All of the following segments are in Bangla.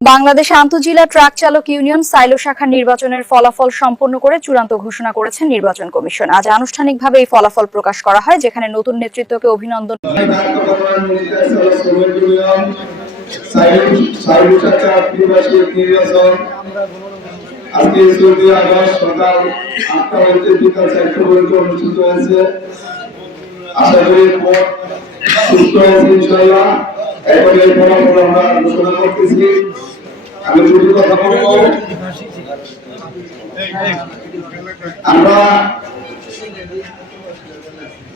বাংলাদেশ আন্তঃজেলা ট্রাক চালক ইউনিয়ন সাইলো শাখার নির্বাচনের ফলাফল সম্পন্ন করে চূড়ান্ত ঘোষণা করেছেন নির্বাচন কমিশন। আজ আনুষ্ঠানিকভাবে এই ফলাফল প্রকাশ করা হয়, যেখানে নতুন নেতৃত্বকে অভিনন্দন আজকে 14 আগস্ট সকাল 8টা হইতে বিকাল 4টা পর্যন্ত অনুষ্ঠিত হয়েছে। আশা করি ভোট সুস্থ হয়েছে ইনশাআল্লাহ। এখন এই ফলাফল আমরা ঘোষণা করতেছি। আমি দুটি কথা বলবো। আমরা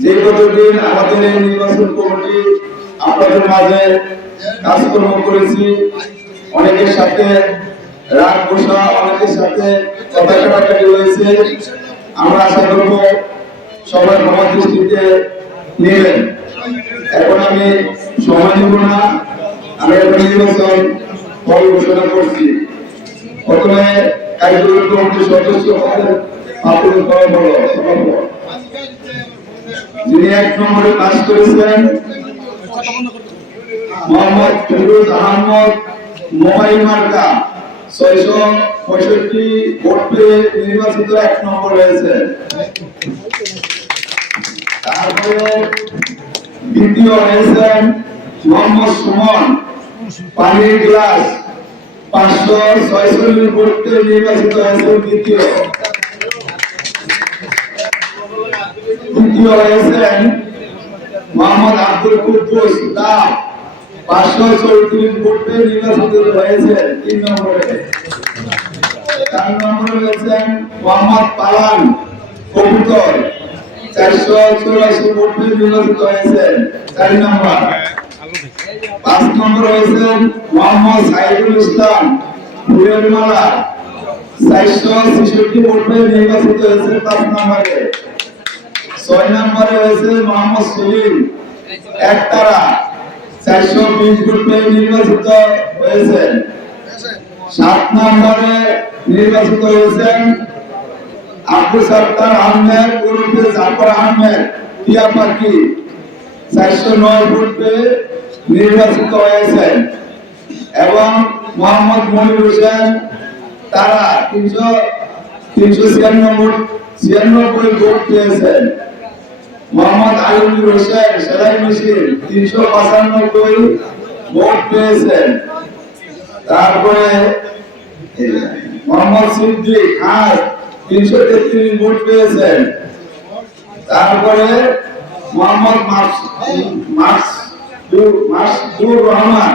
যে কতদিন আমাদের এই নির্বাচন কমিটি আপনাদের মাঝে কাজকর্ম করেছি, অনেকের সাথে রাগ বসা, অনেকের সাথে কথা কাটাকাটি হয়েছে। আমরা আশা করব সবাই ক্ষমা দৃষ্টিতে নেবেন। এখন আমি সময় নেব না, আমি এখন নির্বাচন ফল ঘোষণা করছি। প্রথমে কারিগরি কমিটির সদস্য পদের আপন করা হলো সভাপতি, যিনি 1 নম্বরে পাস করেছেন মোহাম্মদ ফিরোজ আহমদ মোবাইল মার্কা 665 ভোট পেয়ে নির্বাচিত 1 নম্বর হয়েছে। তারপরে দ্বিতীয় হয়েছেন মোহাম্মদ সুমন পানির গ্লাস 546 ভোট পেয়ে নির্বাচিত হয়েছে দ্বিতীয়। তৃতীয় হয়েছেন মোহাম্মদ আব্দুল কুদ্দুস দাম 534 ভোট পেয়ে নির্বাচিত হয়েছে 3 নম্বরে। 4 নম্বরে হয়েছেন মোহাম্মদ পালান কবুতর 484 ভোট পেয়ে নির্বাচিত হয়েছে 4 নম্বর। 5 নম্বরে হয়েছেন মোহাম্মদ সাইদুল ইসলাম ফুলের মালা 466 ভোট পেয়ে নির্বাচিত হয়েছে 5 নম্বরে। 6 নম্বরে হয়েছে মোহাম্মদ সেলিম একতারা 420 ভোট পেয়ে নির্বাচিত হয়েছেন। 7 নম্বরে নির্বাচিত হয়েছেন আব্দুল সত্তার আহমেদ ওরফে জাফর আহমেদ টিয়া পাখি 409 ভোট পেয়ে নির্বাচিত হয়েছেন। এবং মোহাম্মদ মনির হোসেন তারা 396 ভোট পেয়েছেন। মোহাম্মদ আলিমুর হোসেন সেলাই মেশিন 395 ভোট পেয়েছেন। তারপরে মোহাম্মদ সিদ্দিক খান 333 ভোট পেয়েছেন। তারপরে মোহাম্মদ মাসুদুর রহমান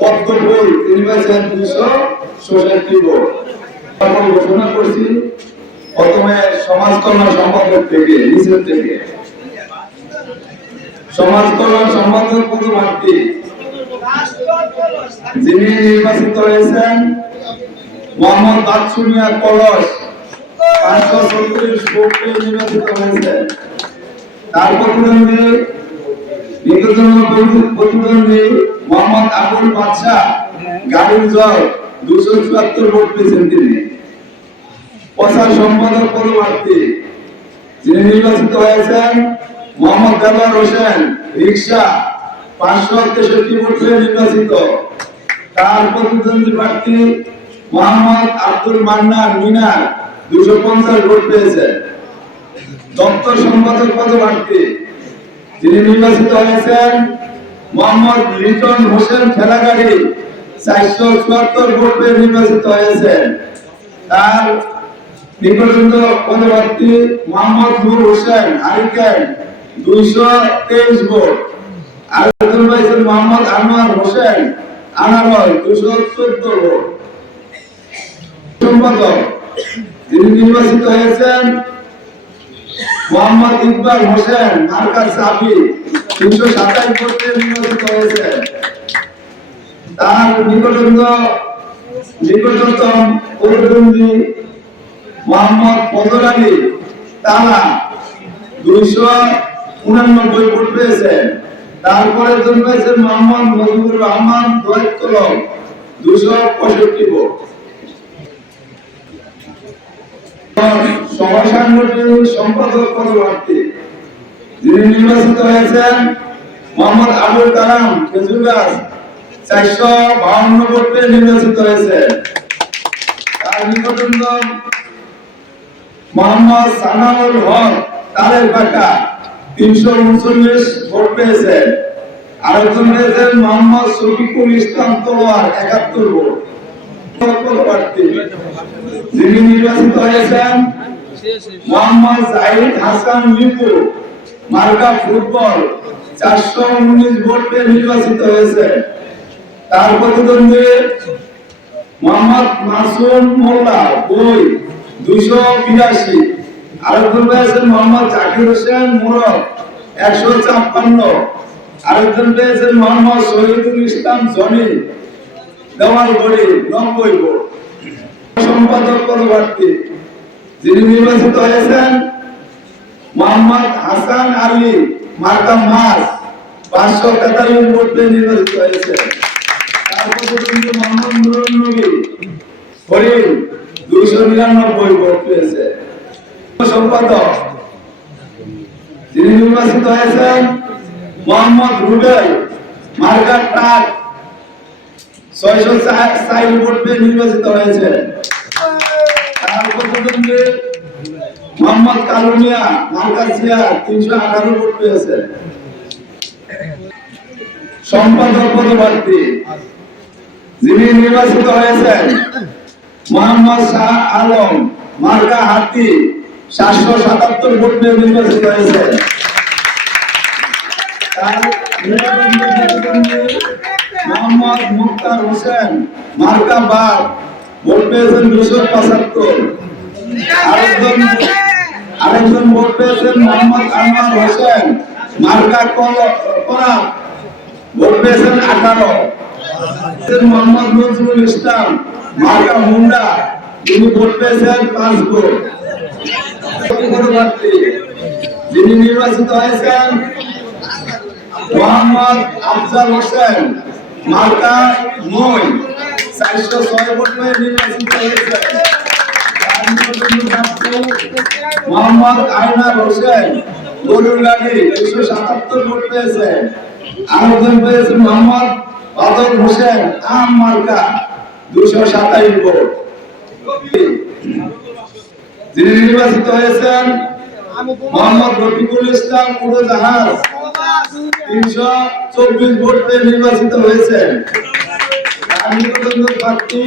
পদ্মফুল তিনি পেয়েছেন 266 ভোট। এখন ঘোষণা করছি প্রথমে সমাজ কল্যাণ সম্পাদক থেকে নিচের থেকে সমাজ কল্যাণ সম্পাদক পদপ্রার্থী যিনি নির্বাচিত হয়েছেন মোহাম্মদ বাদশুমিয়া কলস 534 ভোট পেয়ে নির্বাচিত হয়েছেন। তার প্রতিদ্বন্দ্বী মোহাম্মদ আবুল বাদশাহ গাড়ির জয় 274 ভোট পেয়েছেন তিনি। প্রচার সম্পাদক পদপ্রার্থী যিনি নির্বাচিত হয়েছেন মোহাম্মদ দেলোয়ার হোসেন রিক্সা 563 ভোট পেয়ে নির্বাচিত। তার প্রতিদ্বন্দ্বী প্রার্থী মোহাম্মদ আব্দুল মান্নান মিনার 250 ভোট পেয়েছেন। দপ্তর সম্পাদক পদপ্রার্থী যিনি নির্বাচিত হয়েছেন মোহাম্মদ লিটন হোসেন ঠেলাগাড়ি 474 ভোট পেয়ে নির্বাচিত হয়েছেন। তার নিকটস্থ পদপ্রার্থী মোহাম্মদ নূর হোসেন হারিকেন 223 ভোট। আরেকজন হয়েছেন মোহাম্মদ আনোয়ার হোসেন আনারল 214 ভোট। সম্পাদক যিনি নির্বাচিত হয়েছেন মোহাম্মদ ইকবাল হোসেন মার্কাজ সাফি 327 ভোট পেয়ে নির্বাচিত হয়েছেন। তার নিকটতম প্রতিদ্বন্দ্বী মোহাম্মদ ফজল আলী তালা 289 ভোট পেয়েছেন। তারপরে জন্মেছেন মোহাম্মদ মজিবুর রহমান দোয়েত কলম 265 ভোট। সহসাংগঠনিক সম্পাদক পদপ্রার্থী যিনি নির্বাচিত হয়েছেন মোহাম্মদ আবুল কালাম খেজুর গাছ 452 ভোট পেয়ে নির্বাচিত হয়েছে। তার নিকটতম মোহাম্মদ সানাউল হক তালের পাকা 339 ভোট পেয়েছেন। আরেকজন পেয়েছেন মোহাম্মদ শফিকুল ইসলাম তলোয়ার 71 ভোট। প্রার্থী যিনি নির্বাচিত হয়েছেন মোহাম্মদ জাহিদ হাসান লিপু মার্কা ফুটবল 419 ভোট পেয়ে নির্বাচিত হয়েছে। তার প্রতিদ্বন্দ্বী মোহাম্মদ মাসুম মোল্লা বই 282। আরেকজন পেয়েছেন মোহাম্মদ জাকির হোসেন মোরক 156। আরেকজন পেয়েছেন মোহাম্মদ শহীদুল ইসলাম জনি দেওয়ালগড়ি 90 ভোট। সম্পাদক পদপ্রার্থী যিনি নির্বাচিত হয়েছেন মোহাম্মদ হাসান আলী মার্কা মাস 543 ভোট পেয়ে নির্বাচিত হয়েছে। তারপর মোহাম্মদ নুরুল নবী হরিণ 299 ভোট পেয়েছে। সম্পাদক যিনি নির্বাচিত হয়েছেন মোহাম্মদ রুবেল মার্কা ট্রাক 604 ভোট পেয়ে নির্বাচিত হয়েছে। তারপর মোহাম্মদ কালুমিয়া মার্কা চেয়ার 318 ভোট পেয়েছে। সম্পাদক পদপ্রার্থী যিনি নির্বাচিত হয়েছেন মোহাম্মদ শাহ আলম মার্কা হাতি 777 ভোট পেয়ে নির্বাচিত হয়েছে। মোহাম্মদ মুক্তার হোসেন মার্কা বাগ ভোট পেয়েছেন 275। আরেকজন ভোট পেয়েছেন মোহাম্মদ আনোয়ার হোসেন মার্কা করা ভোট পেয়েছেন 18। মোহাম্মদ নজরুল ইসলাম মার্কা মুন্ডা তিনি ভোট পেয়েছেন 5 ভোট। যিনি নির্বাচিত হয়েছেন মোহাম্মদ আফজাল হোসেন মার্কা মই 406 ভোট পেয়ে নির্বাচিত হয়েছে। মোহাম্মদ আইনার হোসেন গরুর গাড়ি 277 ভোট পেয়েছে। আরেকজন পেয়েছে মোহাম্মদ বাদল হোসেন আম মার্কা 227 ভোট। যিনি নির্বাচিত হয়েছেন মোহাম্মদ রফিকুল ইসলাম উড়োজাহাজ 324 ভোট পেয়ে নির্বাচিত হয়েছেন। তার নিকটতম প্রার্থী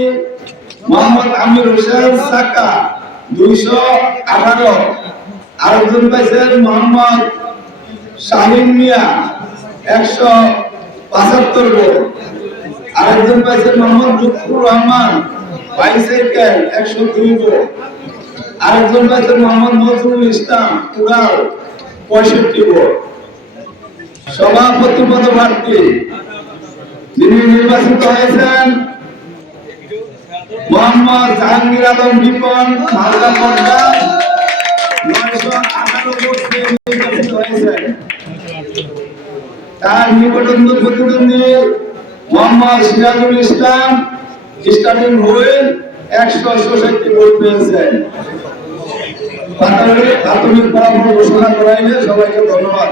মোহাম্মদ আমির হোসেন সাকা 218। আরেকজন পেয়েছেন মোহাম্মদ শাহিন মিয়া 175 ভোট। আরেকজন পেয়েছেন মোহাম্মদ লুৎফুর রহমান বাইসাইকেল 102 ভোট। আরেকজন পেয়েছেন মোহাম্মদ নজরুল ইসলাম উড়াল 65 ভোট। সভাপতি পদপ্রার্থী যিনি নির্বাচিত হয়েছেন মোহাম্মদ জাহাঙ্গীর আলম বিপন মালদা পর্দা 918 ভোট পেয়ে নির্বাচিত হয়েছেন। তার নিকটতম প্রতিদ্বন্দ্বী Mohammad Sirajul Islam starting wheel 166 vote পেয়েছেন। প্রাথমিক ফলাফল ঘোষণা করা হয়েছে। সবাইকে ধন্যবাদ।